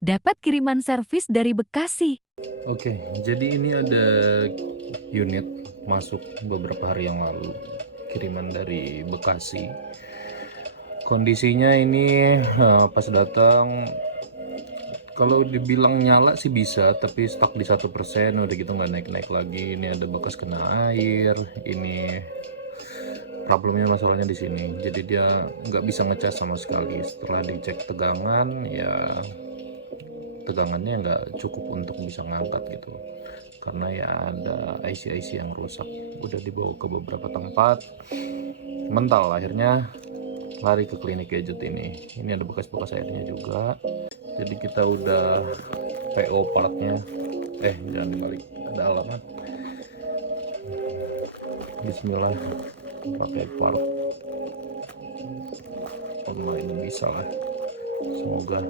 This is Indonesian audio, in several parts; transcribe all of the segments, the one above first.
Dapat kiriman servis dari Bekasi. Oke, jadi ini ada unit masuk beberapa hari yang lalu, kiriman dari Bekasi. Kondisinya ini pas datang, kalau dibilang nyala sih bisa, tapi stuck di 1%, udah gitu nggak naik-naik lagi. Ini ada bekas kena air, ini problemnya masalahnya di sini. Jadi dia nggak bisa ngecas sama sekali. Setelah dicek tegangan, ya tegangannya nggak cukup untuk bisa ngangkat gitu, karena ya ada IC-IC yang rusak. Udah dibawa ke beberapa tempat, mental akhirnya lari ke klinik gadget ini ada bekas-bekas airnya juga. Jadi kita udah PO partnya, jangan dibalik, ada alamat. Bismillah, pakai part online bisa lah, semoga.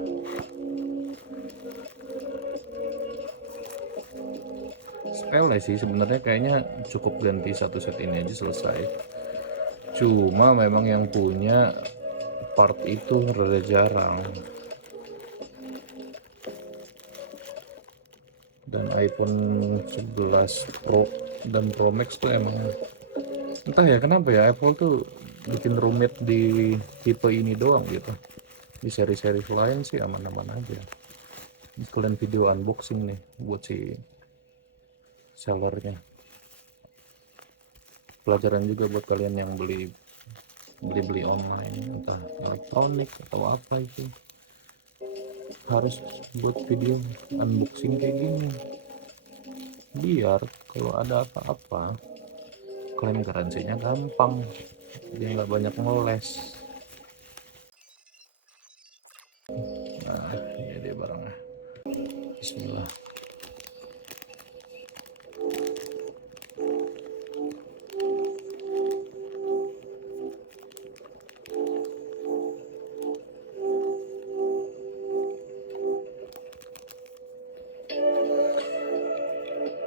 Sepele sih sebenarnya, kayaknya cukup ganti satu set ini aja selesai. Cuma memang yang punya part itu rada jarang, dan iPhone 11 Pro dan Pro Max tuh emang entah ya kenapa ya, Apple tuh bikin rumit di tipe ini doang gitu. Di seri-seri lain sih aman-aman aja. Ini sekalian video unboxing nih buat si sellernya, pelajaran juga buat kalian yang beli online, entah elektronik atau apa itu, harus buat video unboxing kayak gini biar kalau ada apa-apa klaim garansinya gampang, dia nggak banyak ngeles. Nah ini dia barangnya, bismillah.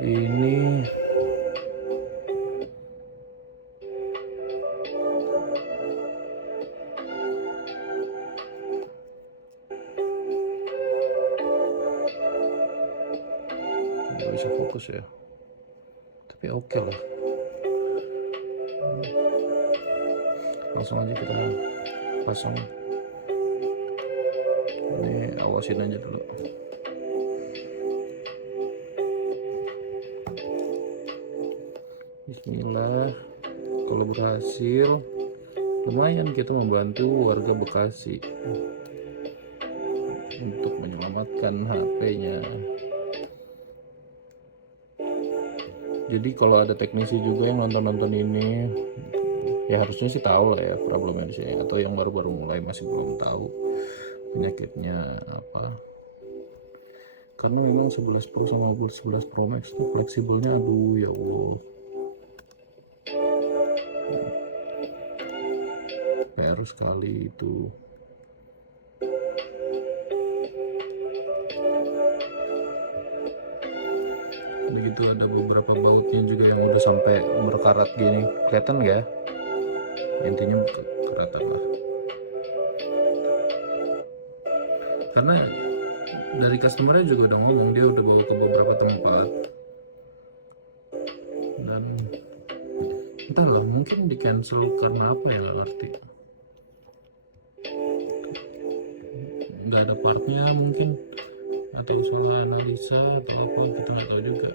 Ini nggak bisa fokus ya, tapi oke lah. Langsung aja kita pasang. Ini awasin aja dulu. Bismillah, kalau berhasil lumayan kita membantu warga Bekasi untuk menyelamatkan HP-nya. Jadi kalau ada teknisi juga yang nonton ini, ya harusnya sih tahu lah ya problemnya di sini, atau yang baru-baru mulai masih belum tahu penyakitnya apa. Karena memang 11 Pro sama 11 Pro Max tuh fleksibelnya, aduh ya Allah, PR sekali itu. Begitu ada beberapa bautnya juga yang udah sampai berkarat gini, kelihatan nggak ya? Intinya keratan lah, karena dari customernya juga udah ngomong dia udah bawa ke beberapa tempat, dan entahlah mungkin di cancel karena apa ya, nggak ngerti, nggak ada partnya mungkin, atau salah analisa atau apa, kita nggak tahu juga.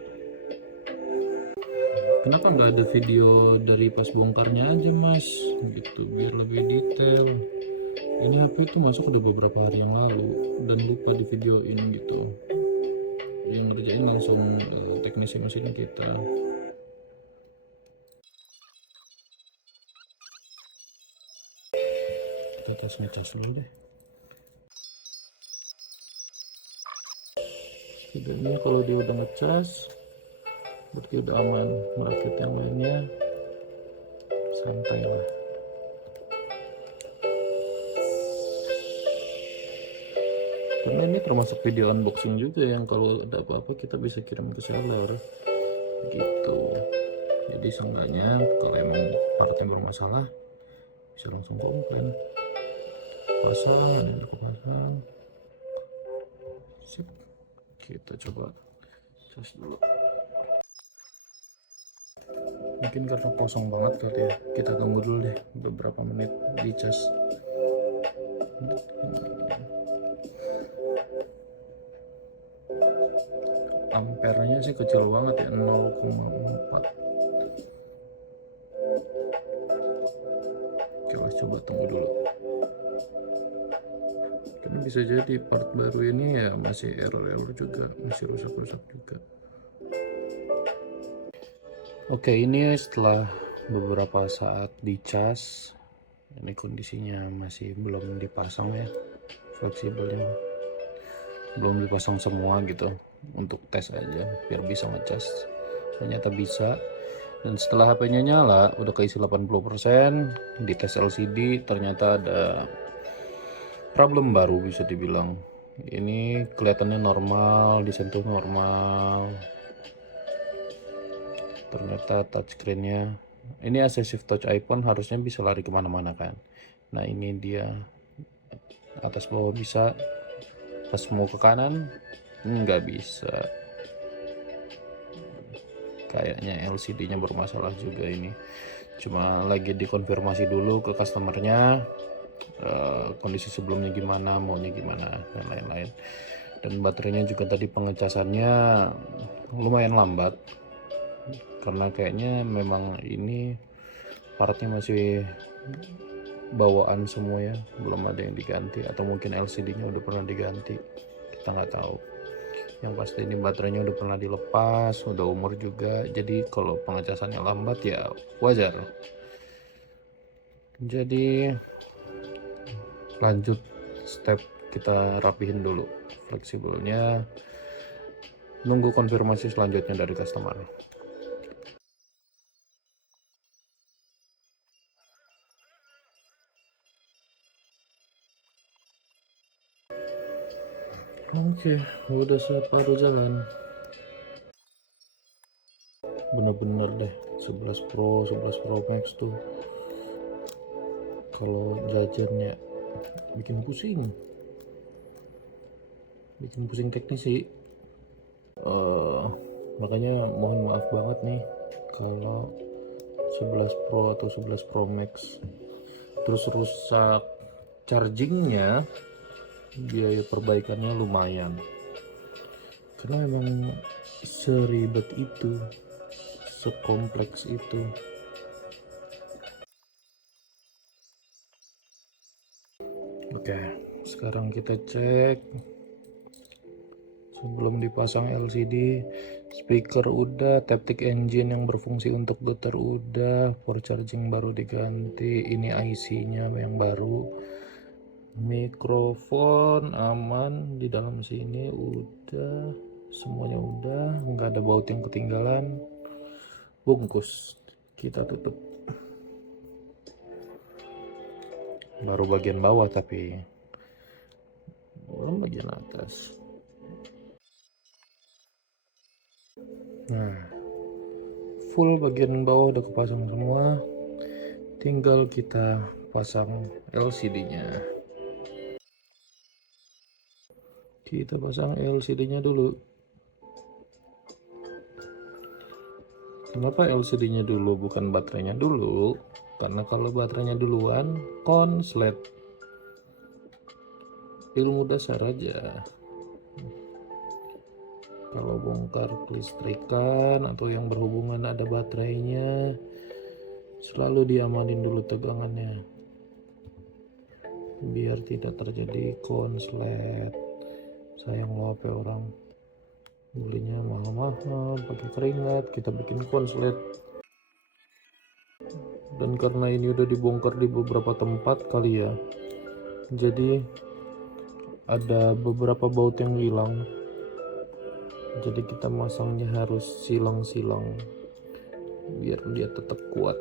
Kenapa nggak ada video dari pas bongkarnya aja mas gitu, biar lebih detail. Ini HP itu masuk udah beberapa hari yang lalu dan lupa di videoin gitu. Yang ngerjain langsung teknisi mesin kita. Kita tes ngecas dulu deh. Setidaknya kalau dia udah ngecas berarti udah aman. Merakit yang lainnya santai lah. Karena ini termasuk video unboxing juga yang kalau ada apa-apa kita bisa kirim ke seller gitu. Jadi seenggaknya kalau emang partnya bermasalah bisa langsung komplain. Pasang, ini aku pasang, Sip. Kita coba cas dulu. Mungkin karena kosong banget kali ya, kita tunggu dulu deh beberapa menit di cas. Ampernya sih kecil banget ya, 0,4. Oke lah, coba tunggu dulu. Karena bisa jadi part baru ini ya masih error juga, masih rusak-rusak juga. Oke, ini setelah beberapa saat dicas, ini kondisinya masih belum dipasang ya, fleksibelnya belum dipasang semua gitu, untuk tes aja biar bisa ngecas. Ternyata bisa, dan setelah HP-nya nyala udah keisi 80%, di tes LCD ternyata ada problem baru bisa dibilang. Ini kelihatannya normal, disentuh normal, ternyata touchscreen-nya ini Assistive Touch iPhone harusnya bisa lari kemana-mana kan. Nah ini dia, atas bawah bisa, pas mau ke kanan nggak bisa. Kayaknya LCD-nya bermasalah juga ini. Cuma lagi dikonfirmasi dulu ke customernya, kondisi sebelumnya gimana, maunya gimana, dan lain-lain. Dan baterainya juga tadi pengecasannya lumayan lambat, karena kayaknya memang ini partnya masih bawaan semua ya, belum ada yang diganti, atau mungkin LCD-nya udah pernah diganti, kita nggak tahu. Yang pasti ini baterainya udah pernah dilepas, udah umur juga, jadi kalau pengecasannya lambat ya wajar. Jadi lanjut step, kita rapihin dulu fleksibelnya, nunggu konfirmasi selanjutnya dari customer. Oke, udah separuh jalan. Bener-bener deh, 11 Pro, 11 Pro Max tuh kalau jajannya bikin pusing teknis sih. Makanya mohon maaf banget nih kalau 11 Pro atau 11 Pro Max terus rusak chargingnya, biaya perbaikannya lumayan, karena memang seribet itu, sekompleks itu. Oke, sekarang kita cek. Sebelum dipasang LCD, speaker udah, Taptic Engine yang berfungsi untuk Bluetooth udah, port charging baru diganti, ini IC-nya yang baru, mikrofon aman di dalam sini udah, semuanya udah, nggak ada baut yang ketinggalan. Bungkus kita tutup, baru bagian bawah tapi belum bagian atas. Nah, full bagian bawah udah kepasang semua, tinggal kita pasang LCD-nya. Kita pasang LCD-nya dulu. Kenapa LCD-nya dulu bukan baterainya dulu? Karena kalau baterainya duluan konslet. Ilmu dasar aja. Kalau bongkar kelistrikan atau yang berhubungan ada baterainya, selalu diamanin dulu tegangannya biar tidak terjadi konslet. Sayang loh HP orang, belinya mahal-mahal pakai keringat, kita bikin konslet. Dan karena ini udah dibongkar di beberapa tempat kali ya, jadi ada beberapa baut yang hilang, jadi kita masangnya harus silang-silang biar dia tetap kuat.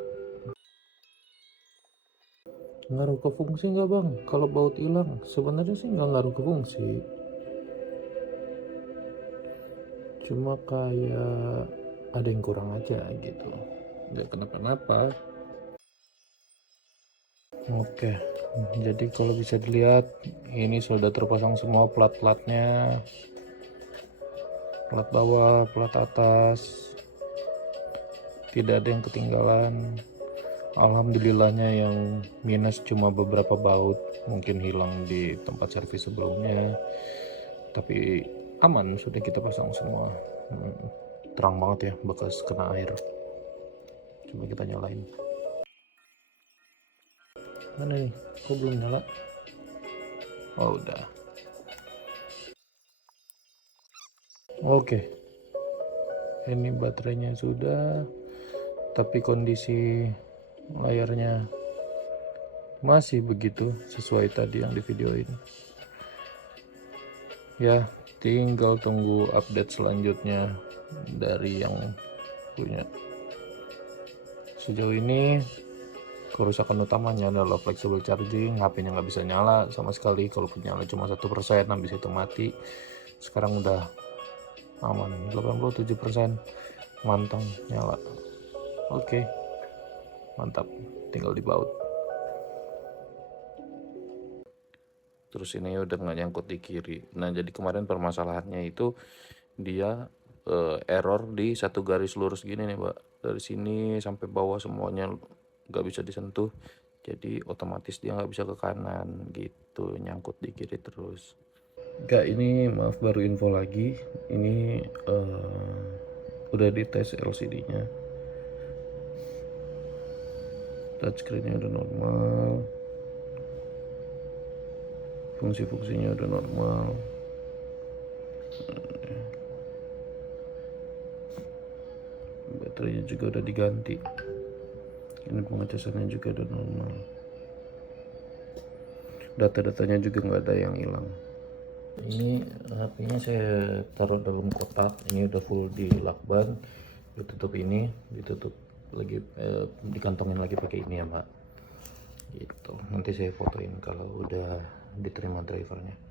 Ngaruh ke fungsi nggak bang kalau baut hilang? Sebenarnya sih nggak ngaruh ke fungsi, cuma kayak ada yang kurang aja gitu, nggak kenapa-napa. Oke, jadi kalau bisa dilihat ini sudah terpasang semua plat-platnya, plat bawah, plat atas, tidak ada yang ketinggalan. Alhamdulillahnya yang minus cuma beberapa baut, mungkin hilang di tempat servis sebelumnya, tapi aman, sudah kita pasang semua. Terang banget ya bekas kena air. Coba kita nyalain. Mana nih? Kok belum nyala? Oh udah. Oke. Ini baterainya sudah, tapi kondisi layarnya masih begitu sesuai tadi yang di videoin. Ya, tinggal tunggu update selanjutnya dari yang punya. Sejauh ini kerusakan utamanya adalah flexible charging, HP-nya nggak bisa nyala sama sekali. Kalau nyala cuma 1%, habis itu mati. Sekarang udah aman, 87% manteng nyala. Oke, mantap, tinggal dibaut. Terus ini udah nggak nyangkut di kiri. Nah, jadi kemarin permasalahannya itu dia error di satu garis lurus gini nih, Mbak. Dari sini sampai bawah semuanya nggak bisa disentuh. Jadi otomatis dia nggak bisa ke kanan gitu, nyangkut di kiri terus. Enggak, ini maaf baru info lagi. Ini udah dites LCD-nya. Touchscreen-nya udah normal. Fungsi-fungsinya udah normal. Baterainya juga udah diganti. Ini pengecasannya juga udah normal. Data-datanya juga nggak ada yang hilang. Ini HP-nya saya taruh dalam kotak. Ini udah full di lakban. Ditutup ini, ditutup lagi, dikantongin lagi pakai ini ya Mbak. Gitu. Nanti saya fotoin kalau udah diterima drivernya.